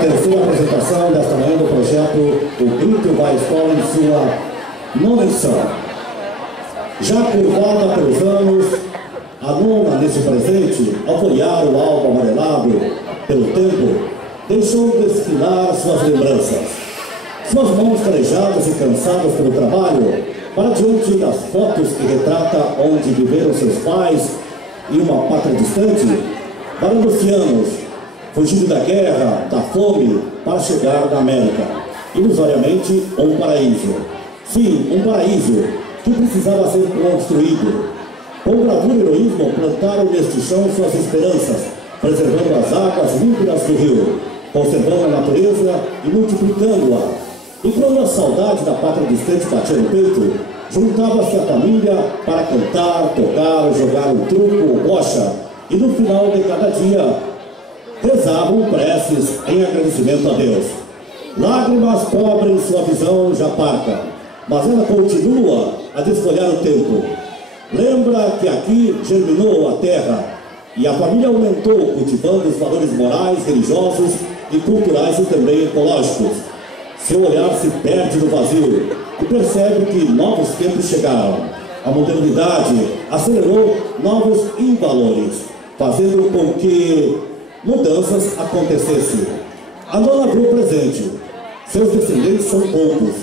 Terceira apresentação desta manhã do projeto O Grito vai à Escola em sua nona edição. Já curvada pelos anos, a nona nesse presente, ao folhear o álbum amarelado pelo tempo, deixou desfilar suas lembranças. Suas mãos calejadas e cansadas pelo trabalho, para diante das fotos que retrata onde viveram seus pais e uma pátria distante, varando-se anos, fugindo da guerra, da fome, para chegar na América. Ilusoriamente, um paraíso. Sim, um paraíso que precisava ser construído. Com bravura e heroísmo, plantaram neste chão suas esperanças, preservando as águas límpidas do rio, conservando a natureza e multiplicando-a. E quando a saudade da pátria distante batia no peito, juntava-se a família para cantar, tocar, jogar um truco ou bocha, e no final de cada dia, rezavam preces em agradecimento a Deus. Lágrimas cobrem sua visão já parca, mas ela continua a desfolhar o tempo. Lembra que aqui germinou a terra e a família aumentou, cultivando os valores morais, religiosos e culturais e também ecológicos. Seu olhar se perde no vazio e percebe que novos tempos chegaram. A modernidade acelerou novos invalores, fazendo com que mudanças acontecessem. A nona viu o presente. Seus descendentes são poucos.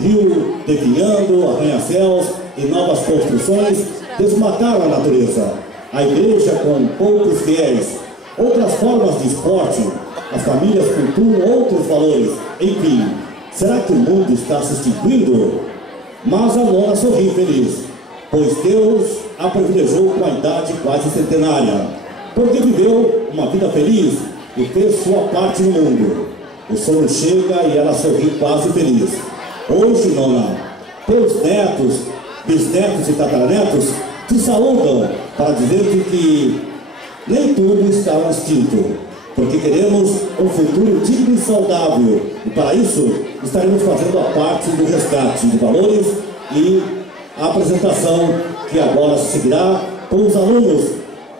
Rio definhando, arranha-céus e novas construções desmataram a natureza. A igreja com poucos fiéis, outras formas de esporte, as famílias cultuam outros valores. Enfim, será que o mundo está se extinguindo? Mas a nona sorri feliz, pois Deus a privilegiou com a idade quase centenária, porque viveu uma vida feliz e fez sua parte no mundo. O sono chega e ela sorri quase feliz. Hoje, nona, teus netos, bisnetos e tataranetos te saúdam para dizer-te que nem tudo está extinto, porque queremos um futuro digno e saudável, e para isso estaremos fazendo a parte do resgate de valores e a apresentação que agora se seguirá com os alunos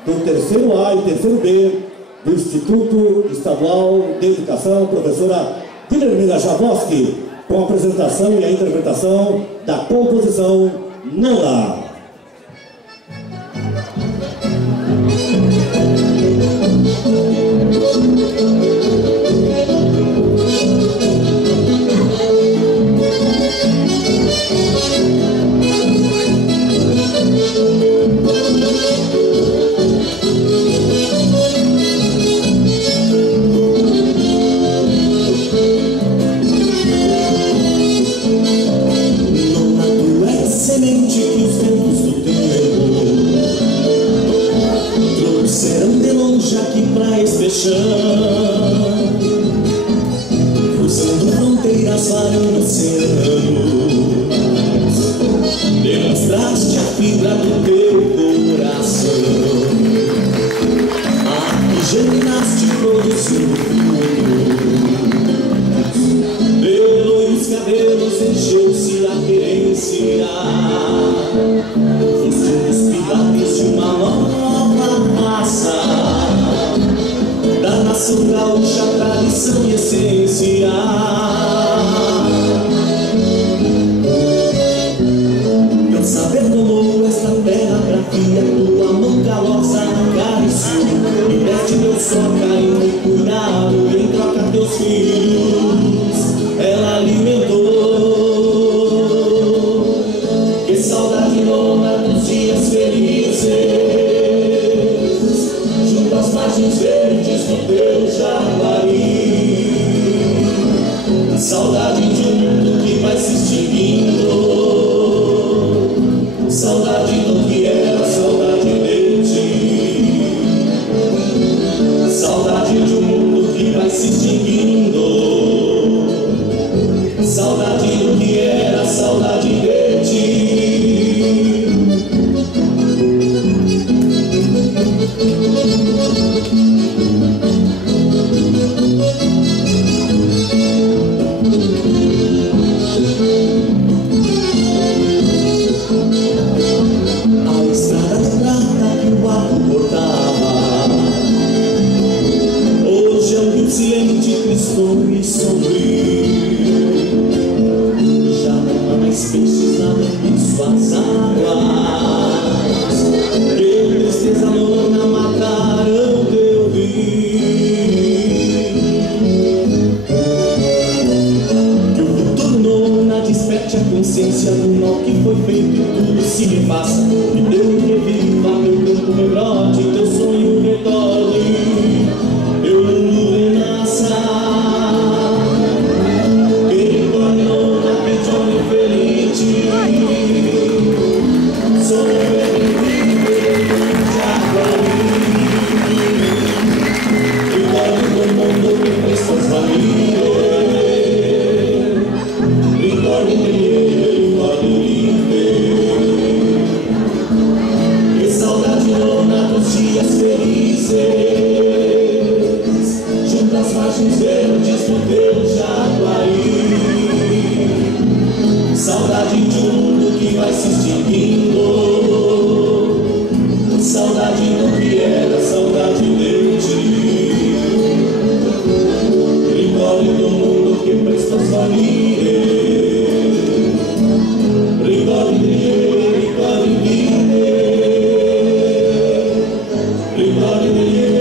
do terceiro A e terceiro B do Instituto Estadual de Educação, professora Guilhermina Javoski, com a apresentação e a interpretação da composição Nona. Cruzando fronteiras, varando oceanos, demonstraste a fibra do teu coração. Aqui germinaste produzindo frutos, teus cabelos encheu-se a querência, foste um dos pilares de uma nova raça, da nação gaúcha, tradição e essência. Meu saber tomou esta terra pra que a tua mão calosa acariciou, e deste meu sol caindo curado, em troca teus filhos ela alimentou. Que saudade nona dos dias felizes, junto às margens verdes do teu Jaguari. Saudade de um mundo que vai se extinguindo, saudade do que era, saudade de ti. Saudade de um mundo que vai se extinguindo, saudade do que era, saudade de ti. sorri, sorri. Já não há mais peixes nadando em suas águas, que tristeza lona mataram teu rio. Que o futuro nona desperte a consciência do mal que foi feito e tudo se refaça. E Deus reviva, teu campo rebrote, teu sonho retorne, teu mundo renasça. Que retorne nona, Petrone Felice, sobreviver de Aguari. Retorne do mundo que prestas valide. Retorne de que saudade nona dos dias felizes, junto às margens verdes do teu Jaguari. Saudade de um mundo que vai se extinguindo, saudade do que era, saudade de ti. Recorre do mundo que prestas valide. Recorre de Recorre de